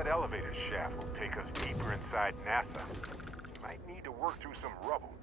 That elevator shaft will take us deeper inside NASA. Might need to work through some rubble.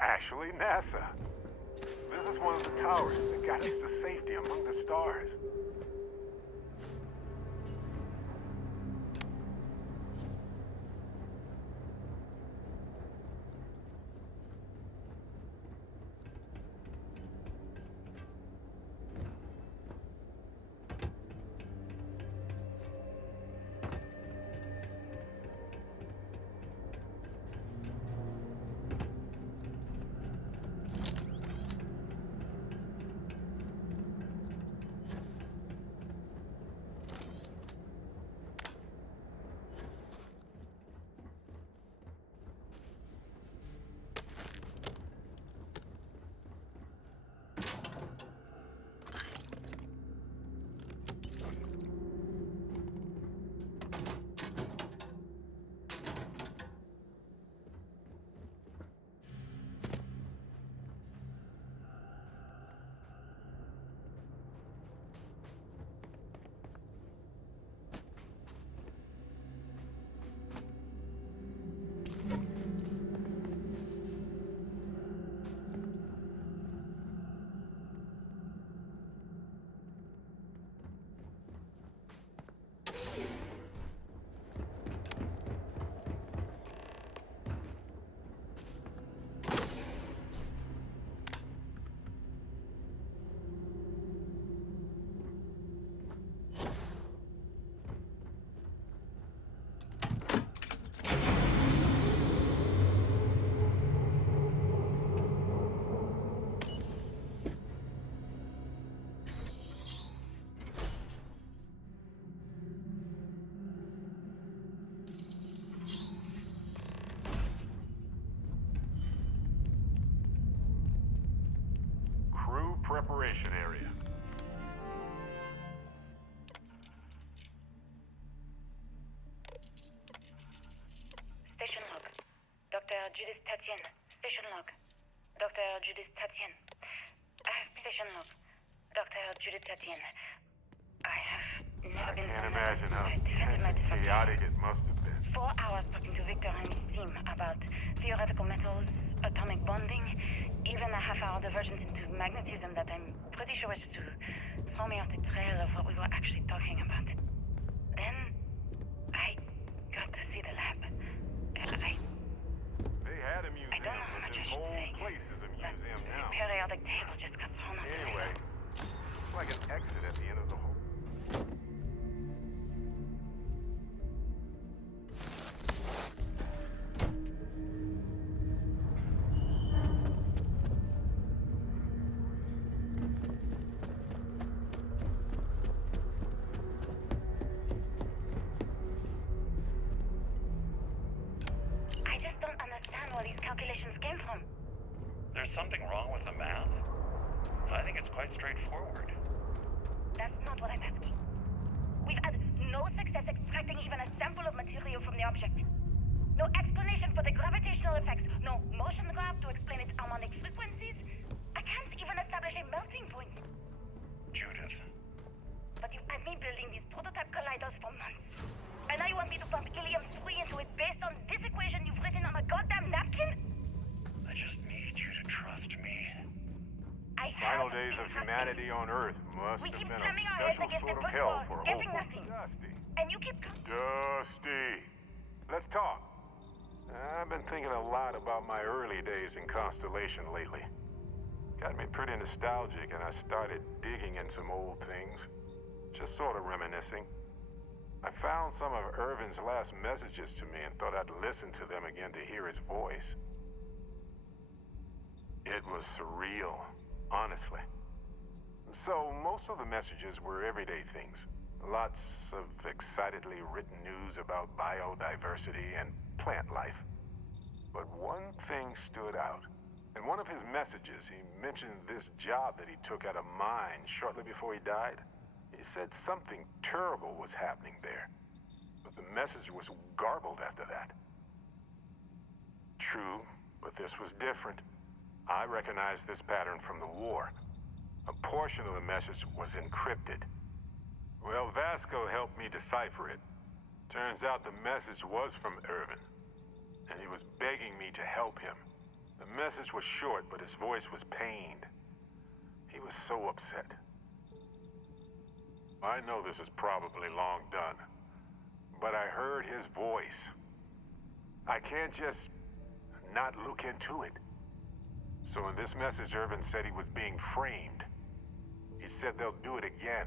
Actually, NASA. This is one of the towers that got us to safety among the stars. Preparation area. Station log. Dr. Judith Tatien. Station log. Dr. Judith Tatien. Station log. Dr. Judith Tatien. I have never been... I can't imagine how tense and chaotic it must have been. 4 hours talking to Victor and his team about theoretical metals, atomic bonding, even a half-hour divergence into magnetism that I'm pretty sure was to throw me off the trail of what we were actually talking about. Then, I got to see the lab. They had a museum, but this whole place is a museum now. The periodic table just got thrown off. Anyway, it's like an exit at the end of the hall. There's something wrong with the math? I think it's quite straightforward. That's not what I'm asking. We've had no success extracting even a sample of material from the object. No explanation for the gravitational effects. No motion graph to explain its harmonic frequencies. I can't even establish a melting point. Judith. But you've had me building these prototype colliders for months. And now you want me to pump helium-3 into it based on this equation you've written on a goddamn napkin? I just need you to trust me. Final days of humanity on Earth must have been a special sort of hell for hopeless Dusty. And you keep... Dusty! Let's talk. I've been thinking a lot about my early days in Constellation lately. Got me pretty nostalgic, and I started digging in some old things. Just sort of reminiscing. I found some of Irvin's last messages to me and thought I'd listen to them again to hear his voice. It was surreal, honestly. So, most of the messages were everyday things. Lots of excitedly written news about biodiversity and plant life. But one thing stood out. In one of his messages, he mentioned this job that he took at a mine shortly before he died. He said something terrible was happening there. But the message was garbled after that. True, but this was different. I recognized this pattern from the war. A portion of the message was encrypted. Well, Vasco helped me decipher it. Turns out the message was from Irvin, and he was begging me to help him. The message was short, but his voice was pained. He was so upset. I know this is probably long done, but I heard his voice. I can't just not look into it. So in this message, Irvin said he was being framed. He said they'll do it again.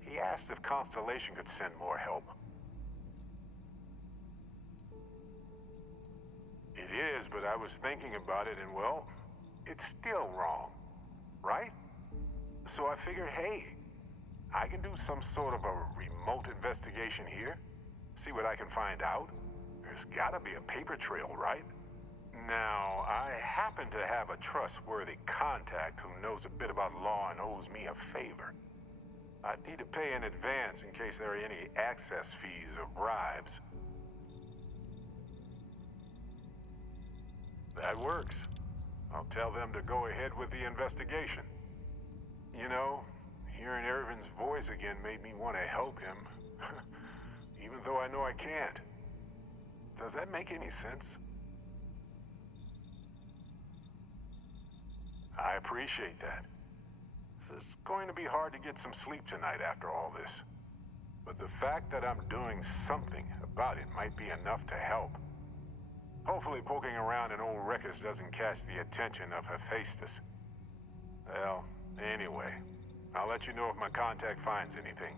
He asked if Constellation could send more help. It is, but I was thinking about it and, well, it's still wrong, right? So I figured, hey, I can do some sort of a remote investigation here. See what I can find out. There's gotta be a paper trail, right? Now, I happen to have a trustworthy contact who knows a bit about law and owes me a favor. I'd need to pay in advance in case there are any access fees or bribes. That works. I'll tell them to go ahead with the investigation. You know, hearing Irvin's voice again made me want to help him, even though I know I can't. Does that make any sense? I appreciate that. It's going to be hard to get some sleep tonight after all this. But the fact that I'm doing something about it might be enough to help. Hopefully poking around in old records doesn't catch the attention of Hephaestus. Well, anyway, I'll let you know if my contact finds anything.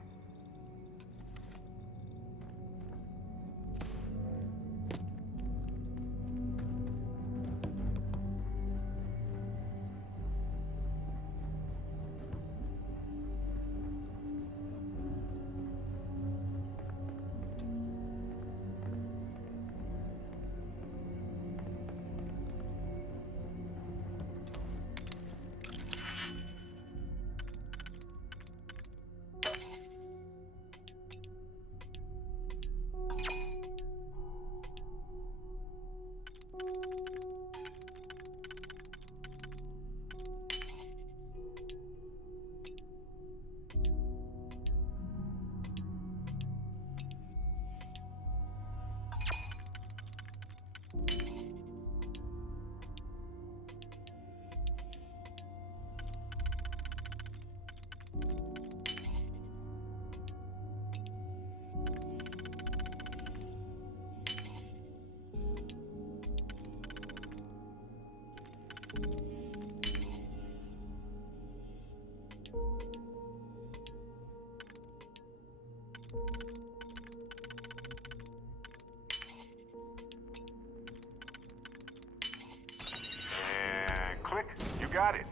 And click, you got it.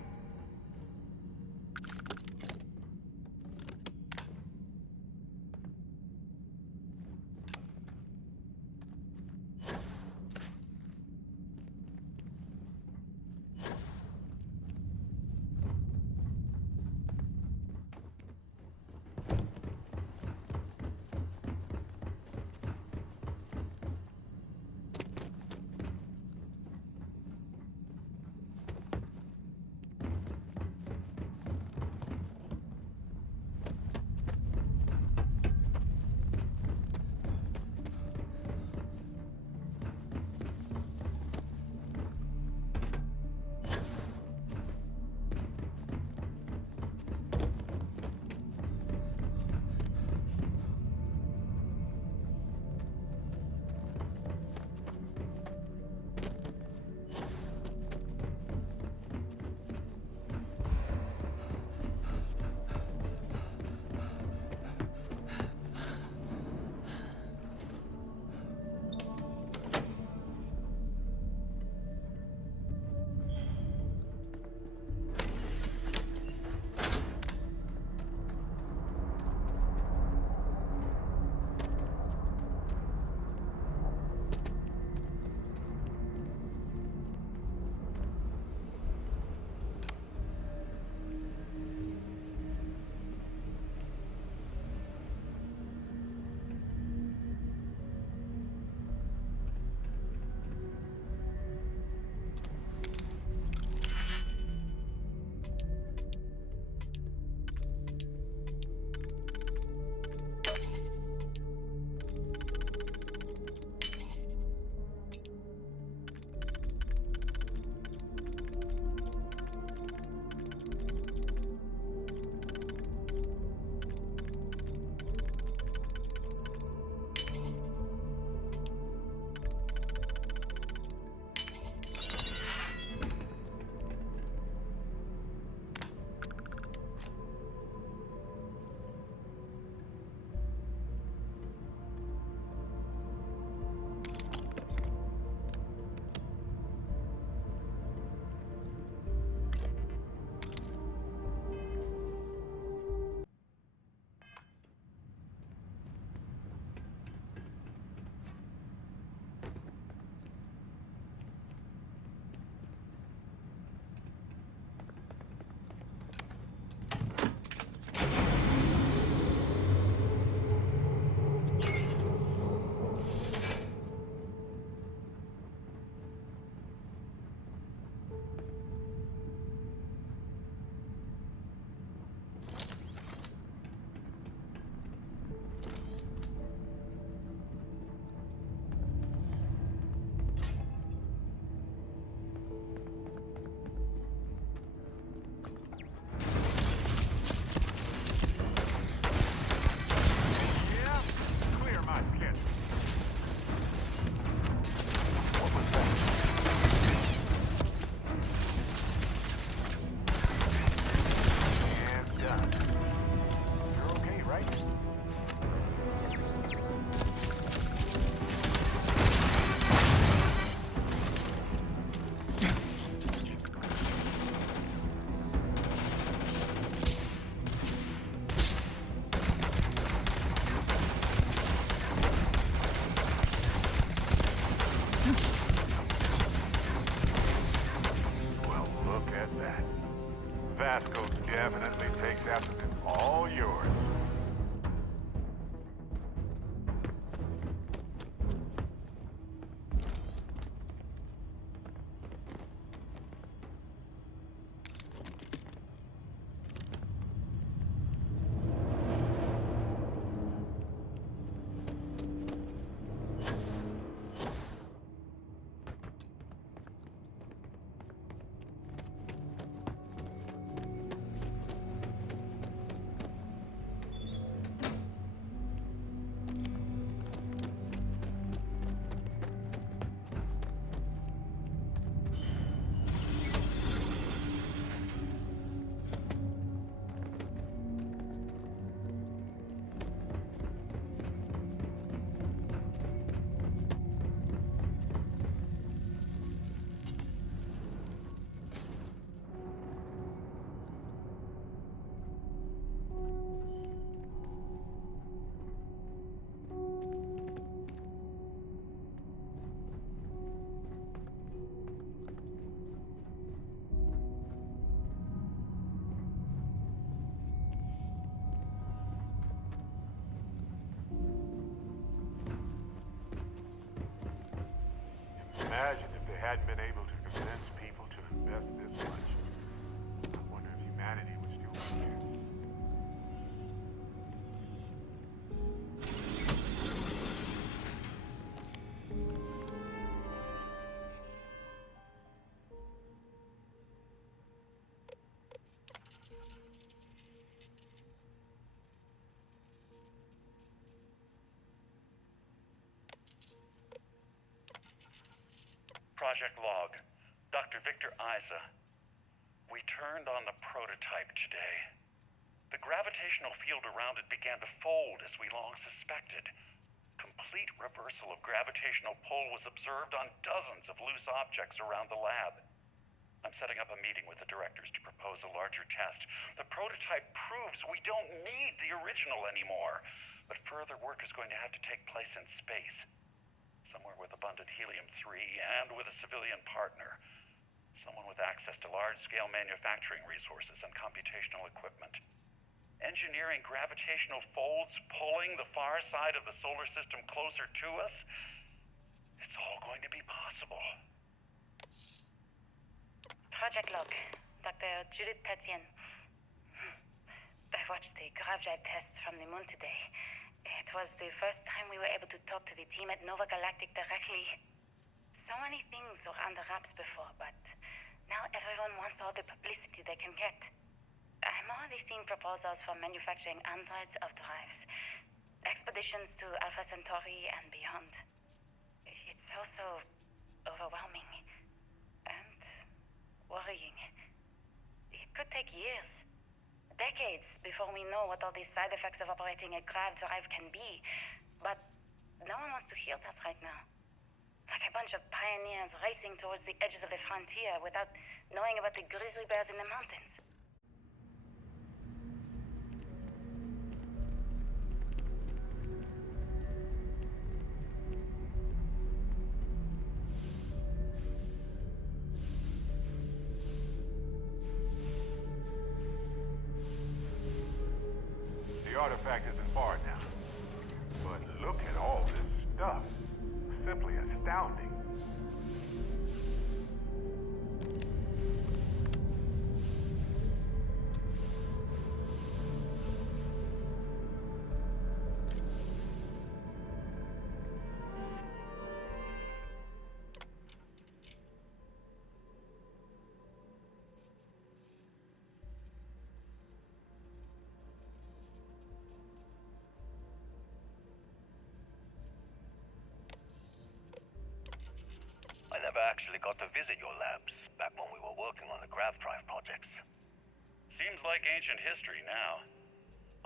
definitely takes after this. All yours. Imagine if they hadn't been able to convince people to invest this much. I wonder if humanity would still be here. Project Log. Dr. Victor Isa. We turned on the prototype today. The gravitational field around it began to fold as we long suspected. Complete reversal of gravitational pull was observed on dozens of loose objects around the lab. I'm setting up a meeting with the directors to propose a larger test. The prototype proves we don't need the original anymore, but further work is going to have to take place in space. Somewhere with abundant helium-3 and with a civilian partner. Someone with access to large-scale manufacturing resources and computational equipment. Engineering gravitational folds pulling the far side of the solar system closer to us. It's all going to be possible. Project Log. Dr. Judith Tatian. I watched the gravjive tests from the moon today. It was the first time we were able to talk to the team at Nova Galactic directly. So many things were under wraps before, but now everyone wants all the publicity they can get. I'm already seeing proposals for manufacturing androids of drives, expeditions to Alpha Centauri and beyond. It's also overwhelming and worrying. It could take years. Decades before we know what all these side effects of operating a grav drive can be. But no one wants to hear that right now. Like a bunch of pioneers racing towards the edges of the frontier without knowing about the grizzly bears in the mountains. The artifact isn't far now. But look at all this stuff. Simply astounding. I never actually got to visit your labs back when we were working on the grav drive projects. Seems like ancient history now.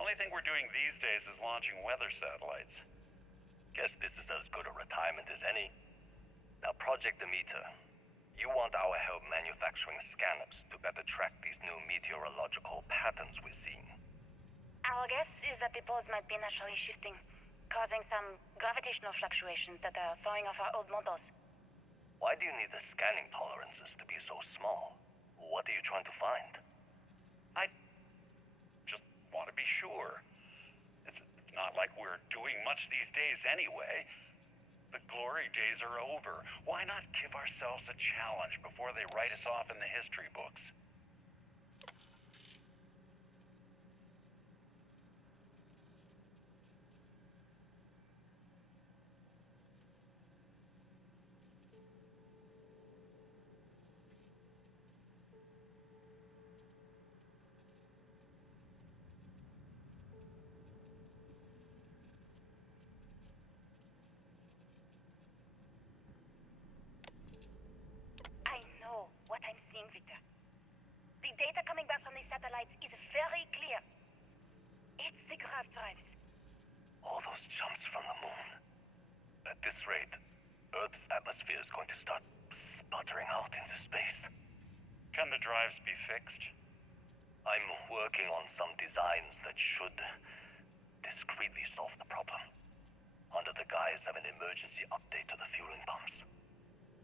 Only thing we're doing these days is launching weather satellites. Guess this is as good a retirement as any. Now, Project Demeter, you want our help manufacturing scanners to better track these new meteorological patterns we're seeing. Our guess is that the poles might be naturally shifting, causing some gravitational fluctuations that are throwing off our old models. Why do you need the scanning tolerances to be so small? What are you trying to find? sure. It's not like we're doing much these days anyway. The glory days are over. Why not give ourselves a challenge before they write us off in the history books? I know what I'm seeing, Victor. The data coming back from the satellites is very clear. It's the grav drives. All those jumps from the moon. At this rate, Earth's atmosphere is going to start sputtering out into space. Can the drives be fixed? I'm working on some designs that should discreetly solve the problem, under the guise of an emergency update to the fueling pumps.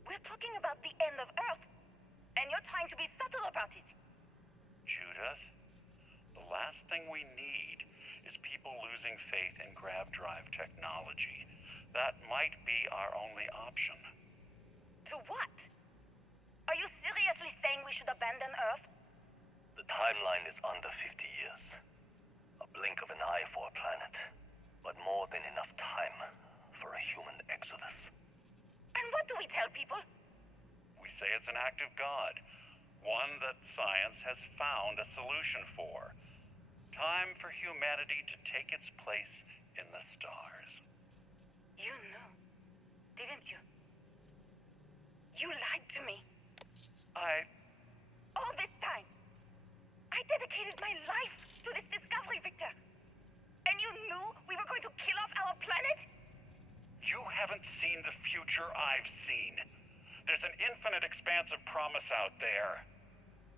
We're talking about the end of Earth, and you're trying to be subtle about it. Judith, the last thing we need is people losing faith in grav drive technology. That might be our only option. To what? Are you seriously saying we should abandon Earth? The timeline is under 50 years. A blink of an eye for a planet, but more than enough time for a human exodus. And what do we tell people? We say it's an act of God, one that science has found a solution for. Time for humanity to take its place in the stars. You knew, didn't you? You lied to me. All this time, I dedicated my life to this discovery, Victor. And you knew we were going to kill off our planet? You haven't seen the future I've seen. There's an infinite expanse of promise out there.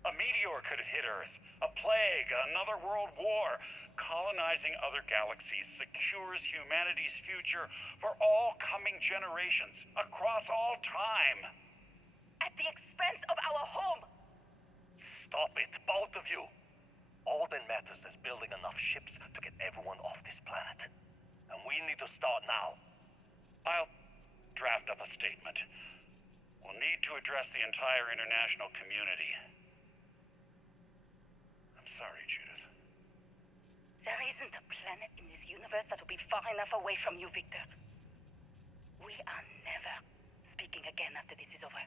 A meteor could have hit Earth, a plague, another world war. Colonizing other galaxies secures humanity's future for all coming generations, across all time. At the expense of our home. Stop it, both of you! All that matters is building enough ships to get everyone off this planet. And we need to start now. I'll draft up a statement. We'll need to address the entire international community. I'm sorry, Judith. There isn't a planet in this universe that will be far enough away from you, Victor. We are never speaking again after this is over.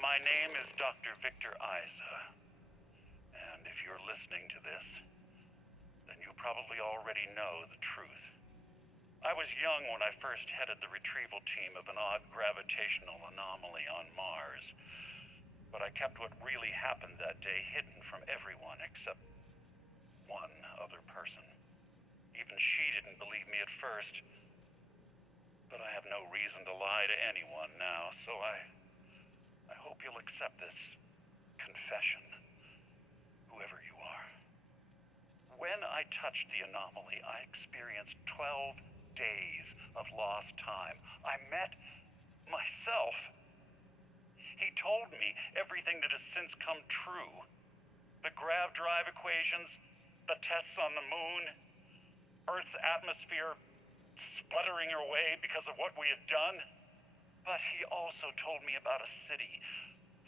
My name is Dr. Victor Isa. And if you're listening to this, then you probably already know the truth. I was young when I first headed the retrieval team of an odd gravitational anomaly on Mars. But I kept what really happened that day hidden from everyone except one other person. Even she didn't believe me at first. But I have no reason to lie to anyone now, so I hope you'll accept this confession, whoever you are. When I touched the anomaly, I experienced 12 days of lost time. I met myself. He told me everything that has since come true. The grav drive equations, the tests on the moon, Earth's atmosphere sputtering away because of what we had done. But he also told me about a city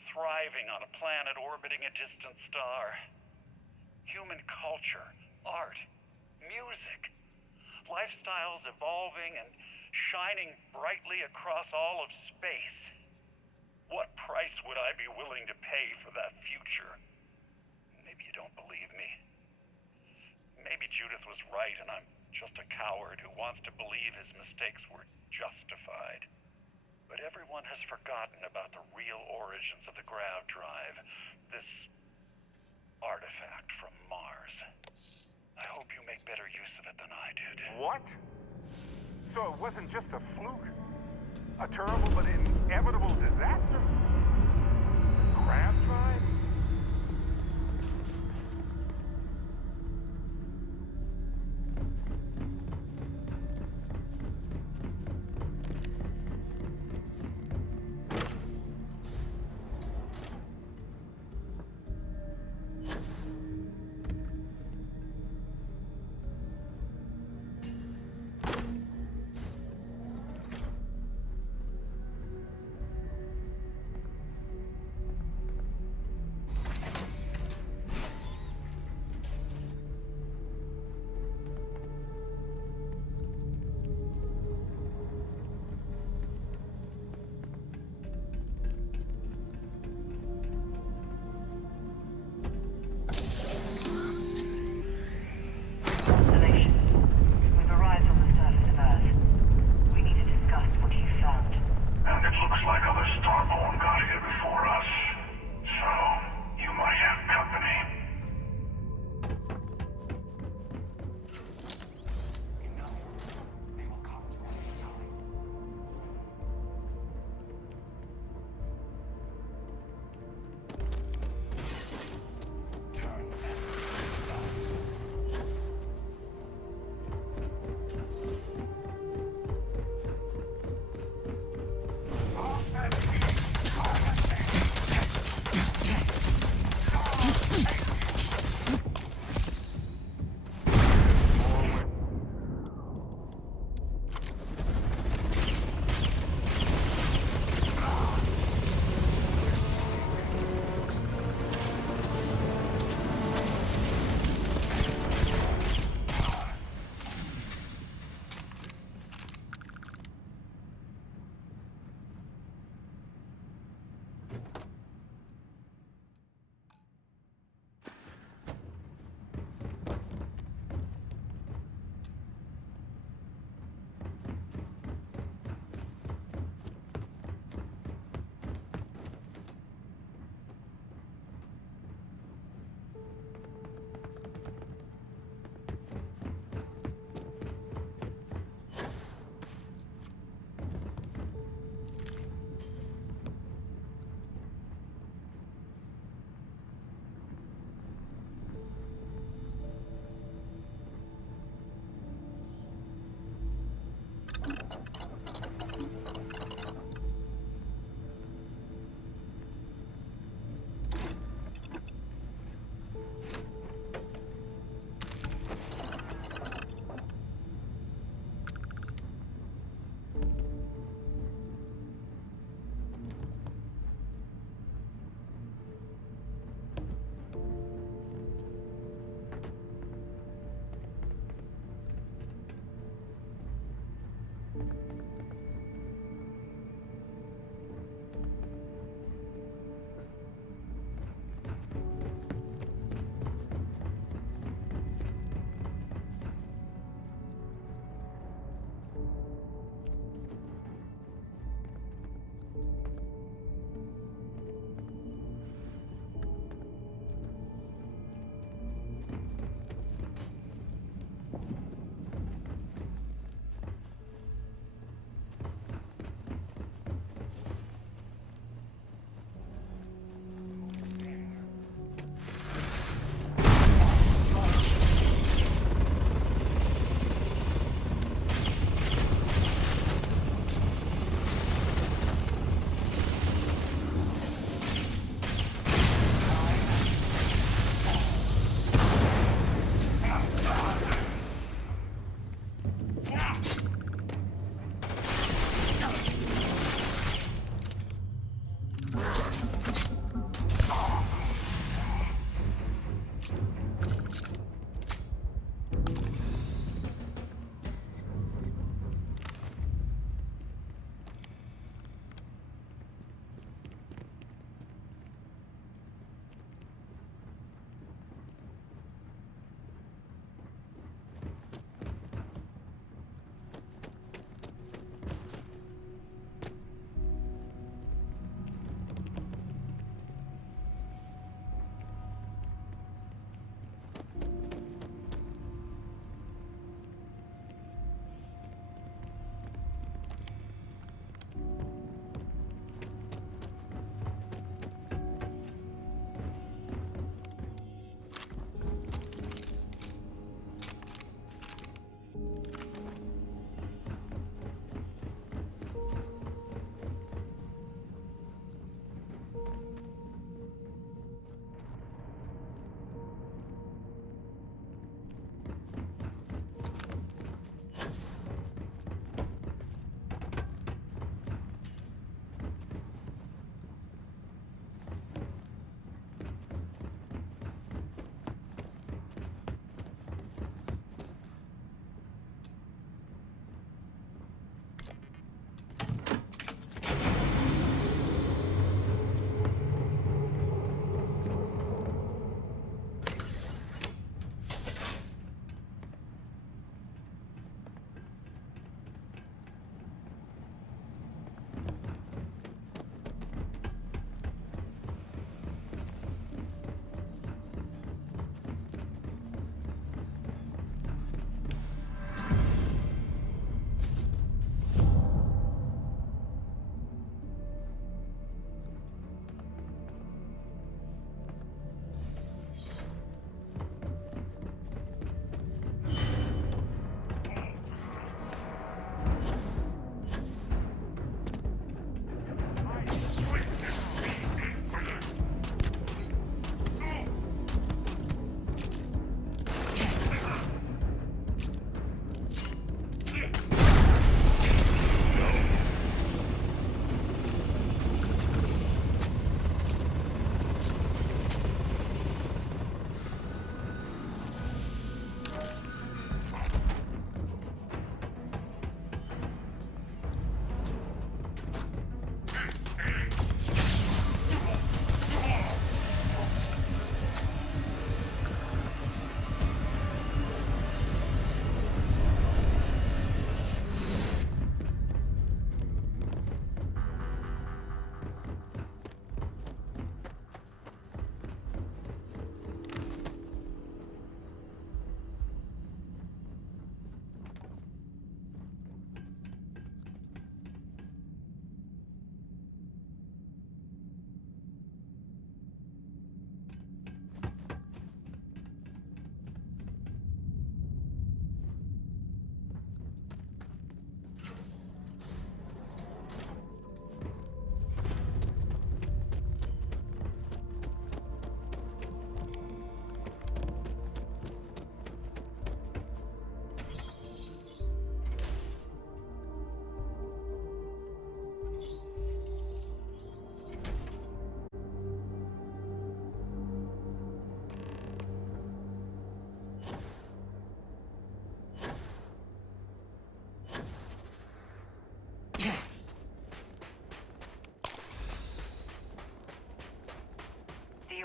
thriving on a planet orbiting a distant star. Human culture, art, music, lifestyles evolving and shining brightly across all of space. What price would I be willing to pay for that future? Maybe you don't believe me. Maybe Judith was right and I'm just a coward who wants to believe his mistakes were justified. But everyone has forgotten about the real origins of the grav drive, this artifact from Mars. I hope you make better use of it than I did. What? So it wasn't just a fluke? A terrible but inevitable disaster? Grav drive? The Starborn got here before us, so you might have company. You know, they will come to us in time. Turn them to yourself. All that we are the same.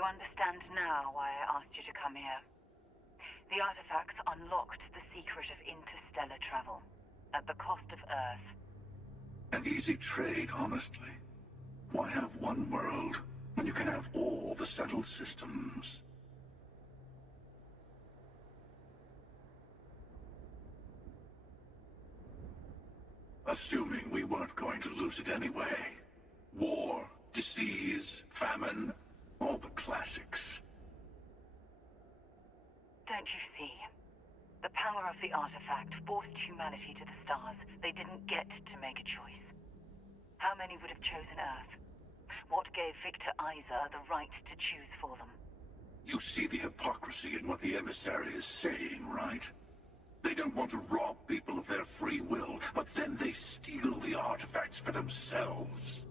understand now why I asked you to come here? The artifacts unlocked the secret of interstellar travel, at the cost of Earth. An easy trade, honestly. Why have one world when you can have all the settled systems? Assuming we weren't going to lose it anyway. War, disease, famine, all the classics. Don't you see? The power of the artifact forced humanity to the stars. They didn't get to make a choice. How many would have chosen Earth? What gave Victor Isa the right to choose for them? You see the hypocrisy in what the emissary is saying, right? They don't want to rob people of their free will, but then they steal the artifacts for themselves.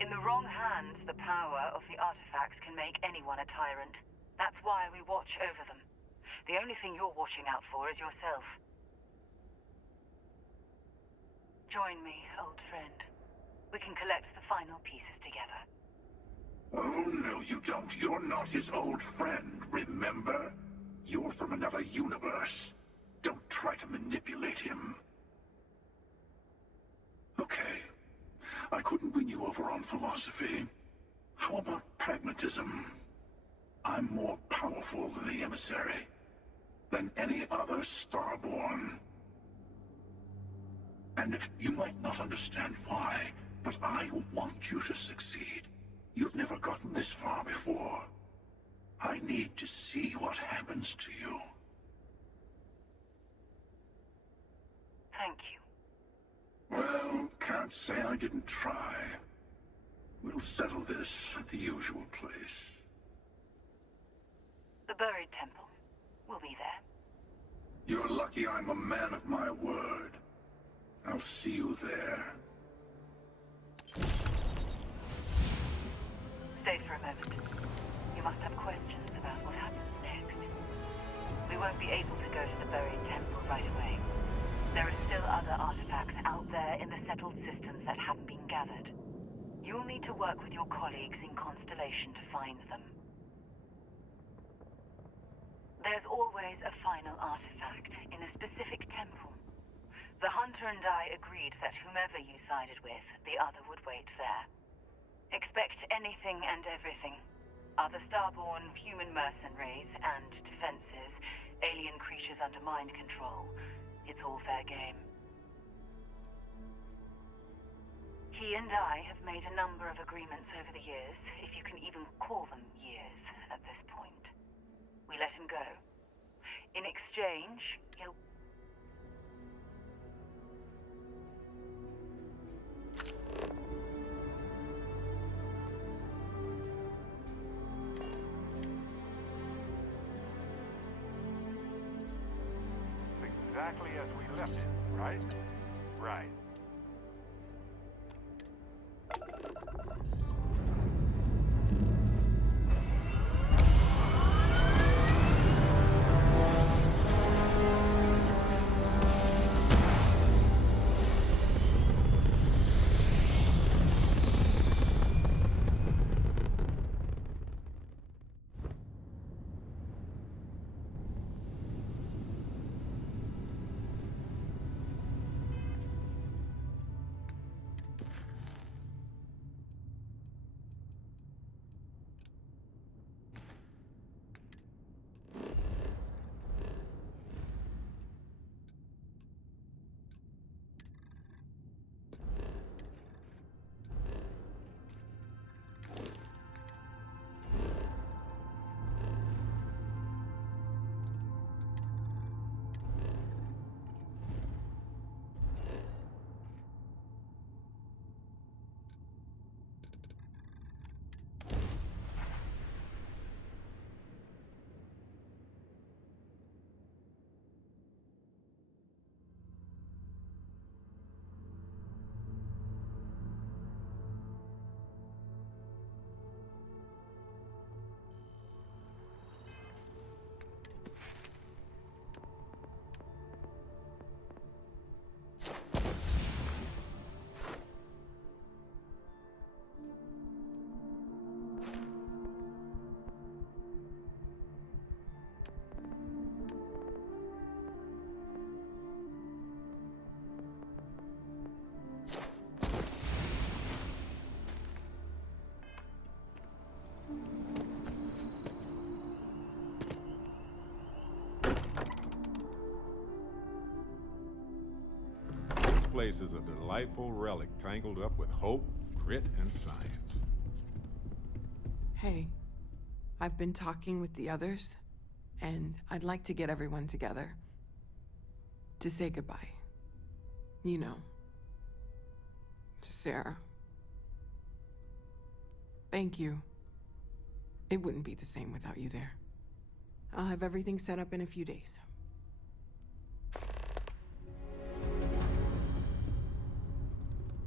In the wrong hands, the power of the artifacts can make anyone a tyrant. That's why we watch over them. The only thing you're watching out for is yourself. Join me, old friend. We can collect the final pieces together. Oh, no, you don't. You're not his old friend, remember? You're from another universe. Don't try to manipulate him. Okay. I couldn't win you over on philosophy. How about pragmatism? I'm more powerful than the emissary. Than any other Starborn. And you might not understand why, but I want you to succeed. You've never gotten this far before. I need to see what happens to you. Thank you. Well, can't say I didn't try. We'll settle this at the usual place. The buried temple. We'll be there. You're lucky I'm a man of my word. I'll see you there. Stay for a moment. You must have questions about what happens next. We won't be able to go to the buried temple right away. There are still other artifacts out there in the settled systems that haven't been gathered. You'll need to work with your colleagues in Constellation to find them. There's always a final artifact in a specific temple. The Hunter and I agreed that whomever you sided with, the other would wait there. Expect anything and everything. Other Starborn, human mercenaries, and defenses, alien creatures under mind control. It's all fair game. He and I have made a number of agreements over the years, if you can even call them years at this point. We let him go. In exchange, he'll... Exactly as we left it, right? Right. place is a delightful relic tangled up with hope, grit, and science. Hey, I've been talking with the others, and I'd like to get everyone together. To say goodbye. You know. To Sarah. Thank you. It wouldn't be the same without you there. I'll have everything set up in a few days.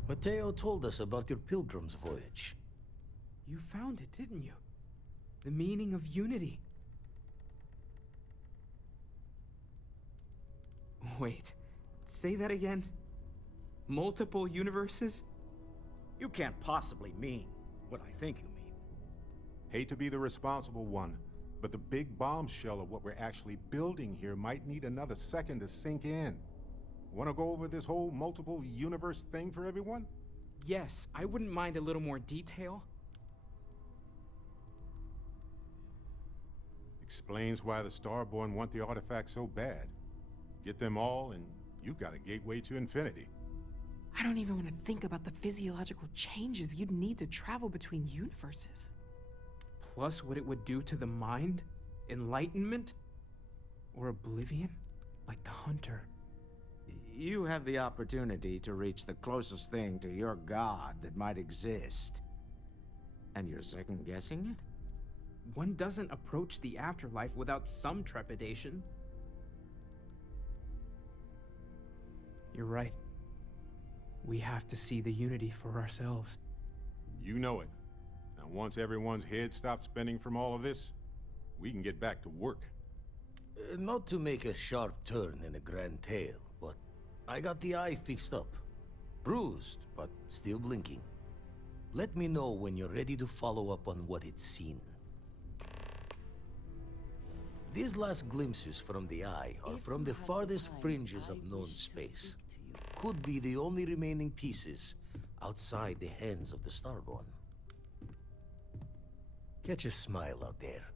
Mateo told us about your pilgrim's voyage. You found it, didn't you? The meaning of unity. Wait, say that again? Multiple universes? You can't possibly mean what I think you mean. Hate to be the responsible one, but the big bombshell of what we're actually building here might need another second to sink in. Want to go over this whole multiple universe thing for everyone? Yes, I wouldn't mind a little more detail. Explains why the Starborn want the artifact so bad. Get them all, and you've got a gateway to infinity. I don't even want to think about the physiological changes you'd need to travel between universes. Plus what it would do to the mind? Enlightenment? Or oblivion? Like the Hunter. You have the opportunity to reach the closest thing to your god that might exist. And you're second-guessing it? One doesn't approach the afterlife without some trepidation. You're right. We have to see the unity for ourselves. You know it. Now, once everyone's head stops spinning from all of this, we can get back to work. Not to make a sharp turn in a grand tale, but I got the eye fixed up. Bruised, but still blinking. Let me know when you're ready to follow up on what it's seen. These last glimpses from the eye are from the farthest fringes of known space. Could be the only remaining pieces outside the hands of the Starborn. Catch a smile out there.